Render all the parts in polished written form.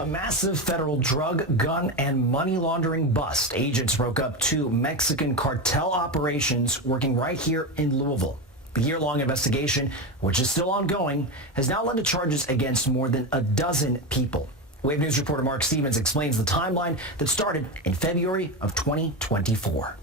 A massive federal drug, gun, and money laundering bust. Agents broke up 2 Mexican cartel operations working right here in Louisville. The year-long investigation, which is still ongoing, has now led to charges against more than a dozen people. Wave News reporter Mark Stevens explains the timeline that started in February of 2024.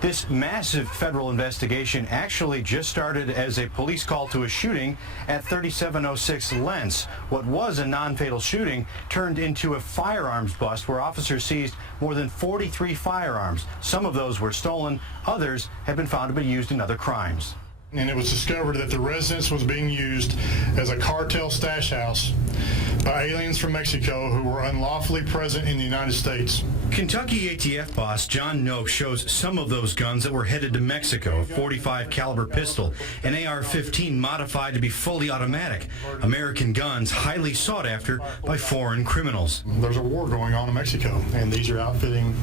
This massive federal investigation actually just started as a police call to a shooting at 3706 Lentz. What was a non-fatal shooting turned into a firearms bust where officers seized more than 43 firearms. Some of those were stolen, others have been found to be used in other crimes. And it was discovered that the residence was being used as a cartel stash house by aliens from Mexico who were unlawfully present in the United States. Kentucky ATF boss John Nokes shows some of those guns that were headed to Mexico: a .45 caliber pistol, an AR-15 modified to be fully automatic. American guns highly sought after by foreign criminals. There's a war going on in Mexico, and these are outfitting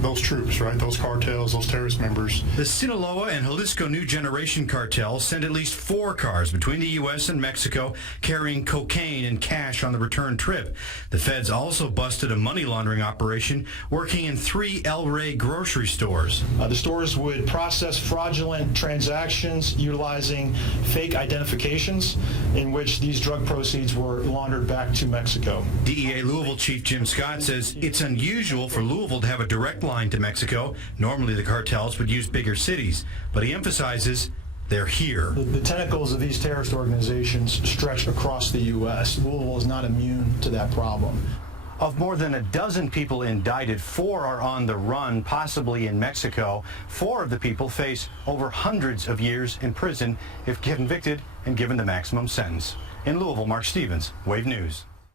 those troops, right? Those cartels, those terrorist members. The Sinaloa and Jalisco New Generation cartels sent at least 4 cars between the U.S. and Mexico carrying cocaine and cash on the return trip. The feds also busted a money laundering operation working in 3 El Rey grocery stores. The stores would process fraudulent transactions utilizing fake identifications in which these drug proceeds were laundered back to Mexico. DEA Louisville Chief Jim Scott says it's unusual for Louisville to have a direct line to Mexico. Normally the cartels would use bigger cities, but he emphasizes they're here. The tentacles of these terrorist organizations stretch across the U.S. Louisville is not immune to that problem. Of more than a dozen people indicted, 4 are on the run, possibly in Mexico. 4 of the people face over hundreds of years in prison if convicted and given the maximum sentence. In Louisville, Mark Stevens, Wave News.